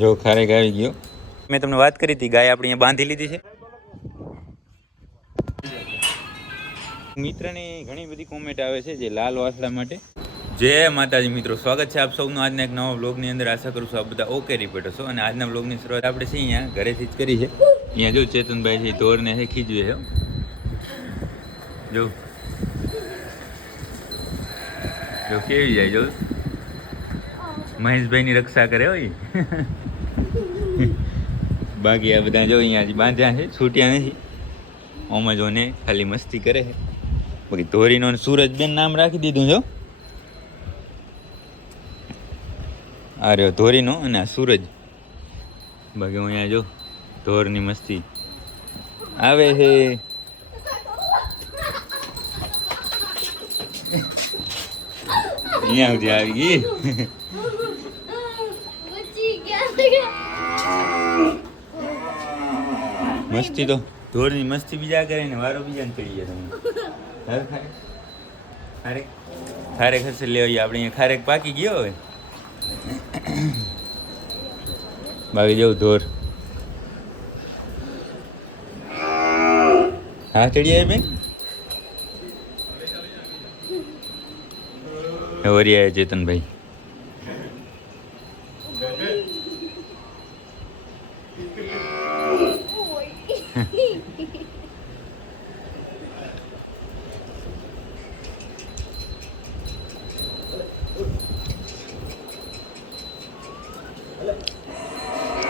જો ખારેક આવી ગયો. મેં તમને વાત કરી હતી, ગાય આપણે અહીંયા બાંધી લીધી છે. મિત્રની ઘણી બધી કોમેન્ટ આવે છે જે લાલ વાસડા માટે. જય માતાજી મિત્રો, સ્વાગત છે આપ સૌનું આજના એક નવા બ્લોગની અંદર. આશા કરું છું આપ બધા ઓકે રિપોર્ટર છો અને આજના બ્લોગની શરૂઆત આપણે છે અહીંયા, ઘરેથી જ કરી છે. અહીંયા જો ચેતનભાઈ છે ધોરને છે, ખીજવે છે જો. જો કેવી જાય, જો. મહેશભાઈની રક્ષા કરે, હોય. બાકી આ બધા જો અહીંયા બાંધ્યા છે, છૂટ્યા નથી. ઓમાં જોને ખાલી મસ્તી કરે છે. બાકી ધોરીનો સૂરજબેન નામ રાખી દીધું જો આ રહ્યો ધોરીનો અને આ સૂરજ. બાકી અહીંયા જો ધોરની મસ્તી આવે છે. અહીંયા સુધી આવી ગઈ. મસ્તી તો. ધોરની મસ્તી બીજા કરે ને વારો બીજાને કરી જાય તમને. ખારેક ખારેક હશે લેવાઈ આપણે અહીંયા. ખારેક પાકી ગયો હવે. બાકી જવું ધોર હા ચડી આવી બેન? વરી ચેતનભાઈ.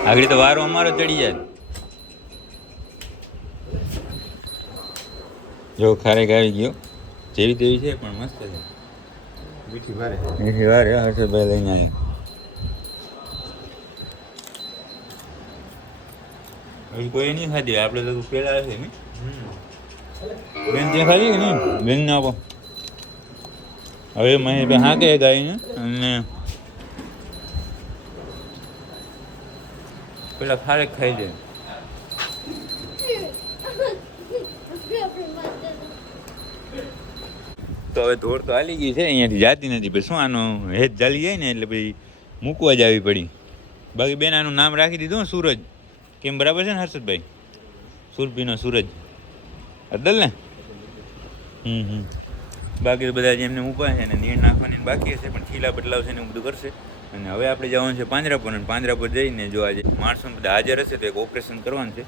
આગળ તો વારો અમારો ચડી જાય. જો ખારેક આવી ગયો. જેવી તેવી છે પણ મસ્ત છે. મીઠી વારે મીઠી વાર હે હર્ષદભાઈ લઈને આવ્યા કોઈ નહીં ખાધી આપણે તો પેલા નહીં બેન ત્યાં ખાધી નહીં બેન ના આપો. હવે મહેશભાઈ હા કે ગાયને અને પેલા ખારેક ખાઈ જાય તો હવે ધોળ તો હાલી ગઈ છે અહીંયાથી જાતી નથી. પછી શું આનો હેત ચાલી જાય ને એટલે પછી મૂકવા જ આવી પડી. બાકી બેન આનું નામ રાખી દીધું ને સૂરજ. કેમ બરાબર છે ને હર્ષદભાઈ? સુરભીનો સૂરજ. અદલ ને? હમ હમ. બાકી બધા જેમને ઊભા છે ને નીણ નાખવાની બાકી હશે, પણ ખીલા બદલાવશે ને એવું બધું કરશે. અને હવે આપણે જવાનું છે પાંજરાપુર અને પાંજરાપુર જઈને જો આજે માણસો બધા હાજર હશે તો એક ઓપરેશન કરવાનું છે.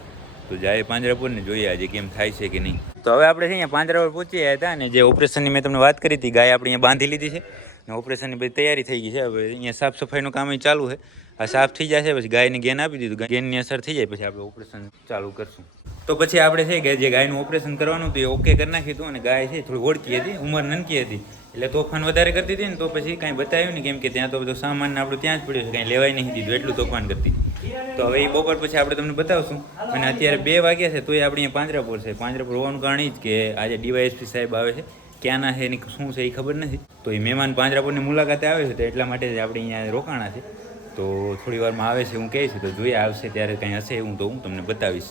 તો જાય પાંજરાપુર ને જોઈએ આજે કેમ થાય છે કે નહીં. તો હવે આપણે છે અહીંયા પાંજરાપુર પહોંચી ગયા હતા અને જે ઓપરેશનની મેં તમને વાત કરી હતી, ગાય આપણે અહીંયા બાંધી લીધી છે. અને ઓપરેશનની બધી તૈયારી થઈ ગઈ છે. હવે અહીંયા સાફ સફાઈનું કામ ચાલુ છે. આ સાફ થઈ જશે પછી ગાયને ગેન આપી દીધું. ગેનની અસર થઈ જાય, પછી આપણે ઓપરેશન ચાલુ કરશું. તો પછી આપણે છે કે જે ગાયનું ઓપરેશન કરવાનું હતું એ ઓકે કરી નાખ્યું હતું અને ગાય છે થોડી ઓળખી હતી, ઉંમર નનકી હતી. એટલે તોફાન વધારે કરતી હતી ને તો પછી કાંઈ બતાવ્યું નહીં, કેમ કે ત્યાં તો બધો સામાન આપણું ત્યાં જ પડ્યો છે, કાંઈ લેવાય નહીં દીધું, એટલું તોફાન કરતી. તો હવે એ બપોર પછી આપણે તમને બતાવશું. અને અત્યારે બે વાગ્યા છે, તોય આપણે અહીંયા પાંજરાપુર છે. પાંજરાપુર હોવાનું કારણ એ જ કે આજે ડીવાયએસપી સાહેબ આવે છે, ક્યાંના છે એની શું છે એ ખબર નથી. તો એ મહેમાન પાંજરાપુરની મુલાકાતે આવે છે, તો એટલા માટે જ આપણે અહીંયા રોકાણા છે તો થોડી વારમાં આવે છે હું કહીશ તો જોઈએ આવશે ત્યારે કંઈ હશે હું તો હું તમને બતાવીશ.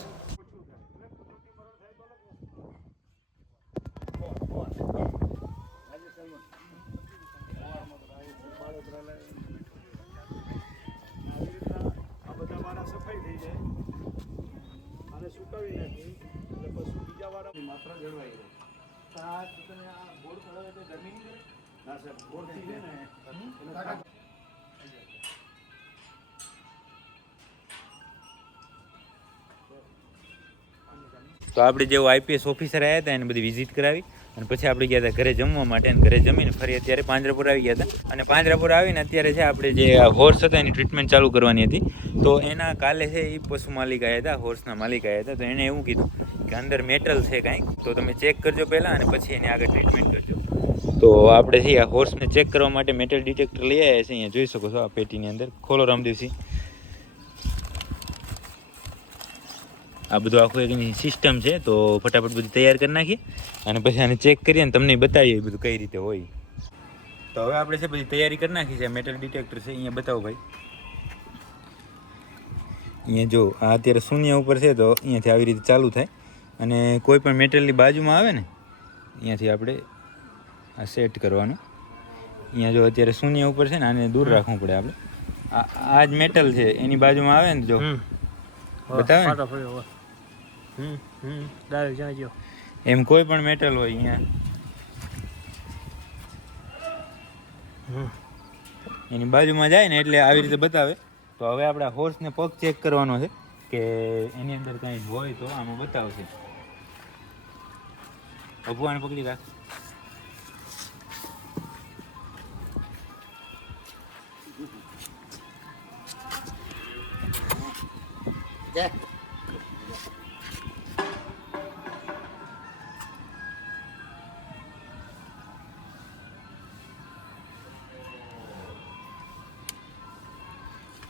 આ બધા વાળા સફાઈ થઈ જાય અને સુકાવી નાખી એટલે પછી બીજા માત્ર જળવાઈ રહે આ તમે આ બોર્ડ ખરાબ એટલે ગરમી ના સાહેબ બોર્ડ થઈ જાય ને તો આપણે જેવો આઈપીએસ ઓફિસર આવ્યા હતા એને બધી વિઝિટ કરાવી અને પછી આપણે ગયા હતા ઘરે જમવા માટે અને ઘરે જમીને ફરી અત્યારે પાંજરાપુર આવી ગયા હતા. અને પાંજરાપુર આવીને અત્યારે છે આપણે જે હોર્સ હતા એની ટ્રીટમેન્ટ ચાલુ કરવાની હતી. તો એના કાલે છે એ પશુ માલિક આવ્યા હતા હોર્સના માલિક આવ્યા હતા. તો એણે એવું કીધું કે અંદર મેટલ છે કાંઈક, તો તમે ચેક કરજો પહેલાં અને પછી એની આગળ ટ્રીટમેન્ટ કરજો. તો આપણે છે આ હોર્સને ચેક કરવા માટે મેટલ ડિટેક્ટર લઈ આવ્યા છે, અહીંયા જોઈ શકો છો આ પેટીની અંદર, ખોલો રામદેવસિંહ. આ બધું આખું એક સિસ્ટમ છે તો ફટાફટ બધું તૈયાર કરી નાખીએ. અને પછી આને ચેક કરીએ અને તમને બતાવીએ બધું કઈ રીતે હોય. તો હવે આપણે છે બધી તૈયારી કરી નાખી છે મેટલ ડિટેક્ટર છે અહીંયા બતાવો ભાઈ. અહીંયા જો આ અત્યારે શૂન્ય ઉપર છે તો અહીંયાથી આવી રીતે ચાલુ થાય. અને કોઈ પણ મેટલની બાજુમાં આવે ને અહીંયાથી આપણે આ સેટ કરવાનું. અહીંયા જો અત્યારે શૂન્ય ઉપર છે ને આને દૂર રાખવું પડે આપણે. આ જ મેટલ છે એની બાજુમાં આવે ને જો. બતાવે ને? હમ હમ ડાયરેક્ટ જ્યાં ગયો એમ કોઈ પણ મેટલ હોય અહીંયા. હમ. એની બાજુમાં જાય ને એટલે આવી રીતે બતાવે. તો હવે આપણે હોર્સને પગ ચેક કરવાનો છે કે એની અંદર કંઈ હોય તો આમાં બતાવશે. અભવાને પકડી રાખ.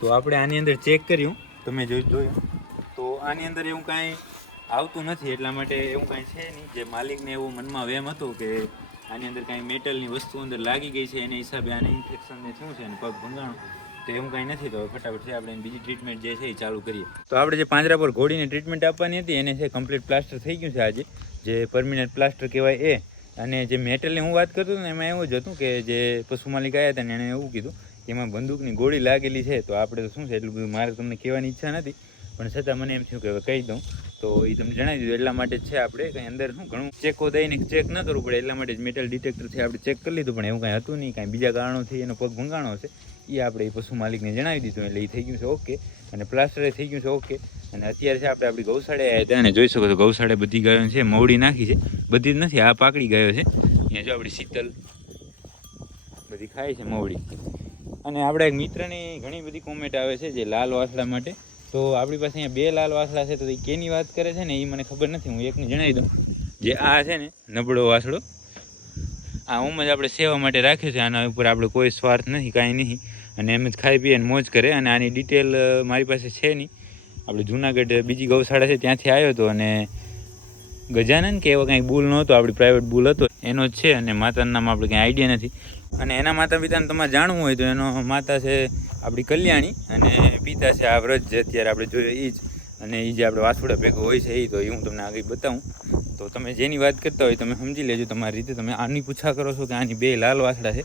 તો આપણે આની અંદર ચેક કર્યું. તમે જોઈ જોયું. તો આની અંદર એવું કાંઈ આવતું નથી, એટલા માટે એવું કાંઈ છે નહીં. જે માલિકને એવું મનમાં વેમ હતો કે આની અંદર કાંઈ મેટલની વસ્તુ અંદર લાગી ગઈ છે, એને હિસાબે આને ઇન્ફેક્શનને શું છે અને પગ ભંગાણું, તો એવું કાંઈ નથી. તો ફટાફટ છે, આપણે બીજી ટ્રીટમેન્ટ જે છે એ ચાલુ કરીએ. તો આપણે જે પાંજરા પર ઘોડીને ટ્રીટમેન્ટ આપવાની હતી, એને છે કમ્પ્લીટ પ્લાસ્ટર થઈ ગયું છે આજે. જે પરમિનન્ટ પ્લાસ્ટર કહેવાય એ. અને જે મેટલની હું વાત કરતો હતો ને, એમાં એવું જ હતું કે જે પશુ માલિક આવ્યા હતા ને એણે એવું કીધું એમાં બંદૂકની ગોળી લાગેલી છે, તો આપણે તો શું છે, એટલું બધું મારે તમને કહેવાની ઈચ્છા નથી, પણ છતાં મને એમ થયું કે હવે કહી દઉં. તો એ તમને જણાવી દીધું, એટલા માટે છે આપણે, કંઈ અંદર શું, ઘણું ચેકો દઈને ચેક ન કરવું પડે, એટલા માટે જ મેટલ ડિટેક્ટરથી આપણે ચેક કરી લીધું, પણ એવું કાંઈ હતું નહીં, કાંઈ બીજા કારણોથી એનો પગ ભંગાણો છે એ આપણે એ પશુ માલિકને જણાવી દીધું, એટલે એ થઈ ગયું છે ઓકે અને પ્લાસ્ટર થઈ ગયું છે ઓકે અને અત્યારે છે આપણે આપણી ગૌશાળા આવ્યા હતા, અને જોઈ શકો છો ગૌશાળા બધી ગાયો છે, મવડી નાખી છે, બધી જ નથી, આ પાકડી ગાયો છે, અહીંયા જો આપણી શીતલ બધી ખાય છે મવડી. અને આપણા એક મિત્રની ઘણી બધી કોમેન્ટ આવે છે જે લાલ વાસળા માટે. તો આપણી પાસે અહીંયા બે લાલ વાસળા છે, તો એ કેની વાત કરે છે ને એ મને ખબર નથી, હું એકને જણાવી દઉં. જે આ છે ને, નબળો વાસળો આ ઓમ જ આપણે સેવા માટે રાખ્યો છે, આના ઉપર આપણે કોઈ સ્વાર્થ નથી, કાંઈ નહીં. અને એમ જ ખાઈ પીએ અને મોજ કરે, અને આની ડિટેલ મારી પાસે છે નહીં. આપણે જુનાગઢ બીજી ગૌશાળા છે, ત્યાંથી આવ્યો હતો અને ગજાનન કે એવો કંઈક ભૂલ નહોતો, આપણી પ્રાઇવેટ ભૂલ હતો. એનો છે અને માતાનું નામ આપણે કંઈ આઈડિયા નથી. અને એના માતા પિતાને તમારે જાણવું હોય તો એનો માતા છે આપણી કલ્યાણી અને પિતા છે આ વ્રજ જે અત્યારે આપણે જોઈએ એ જ. અને એ જે આપણે વાસુડા ભેગો હોય છે એ તો એ હું તમને આગળ બતાવું. તો તમે જેની વાત કરતા હોય તમે સમજી લેજો તમારી રીતે તમે આની પૂછા કરો છો કે આની બે લાલ વાસડા છે,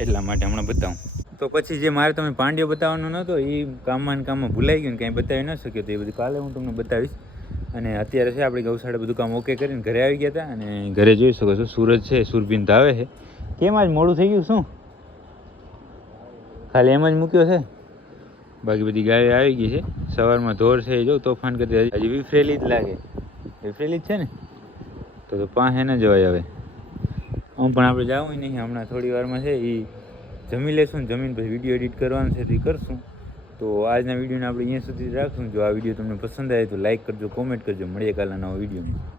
એટલા માટે હમણાં બતાવું. તો પછી જે મારે તમે પાંડ્યો બતાવવાનો નહોતો એ કામમાં કામમાં ભૂલાઈ ગયું ને કાંઈ બતાવી ન શક્યો તો એ બધું કાલે હું તમને બતાવીશ. અને અત્યારે છે આપણી ગૌશાળા બધું કામ ઓકે કરીને ઘરે આવી ગયા હતા અને ઘરે જોઈ શકો છો સૂરજ છે સુરભીન આવે છે. કેમ આજ મોડું થઈ ગયું શું? ખાલી એમ જ મૂક્યો છે? બાકી બધી ગાયો આવી ગઈ છે. સવારમાં ધોર છે, જો તોફાન કરતી હજી- વિફરેલી જ લાગે. વિફરેલી જ છે ને? તો તો પાસે ન જવાય હવે. આમ પણ આપણે જવું નહીં. હમણાં થોડી વારમાં છે એ જમી લેશું જમીન પછી વીડિયો એડિટ કરવાનું છે તો એ કરશું. તો આજના વિડીયોને આપણે અહીંયા સુધી રાખશું જો આ વીડિયો તમને પસંદ આવે તો લાઈક કરજો કોમેન્ટ કરજો. મળીએ કાલના નવા વિડીયોમાં.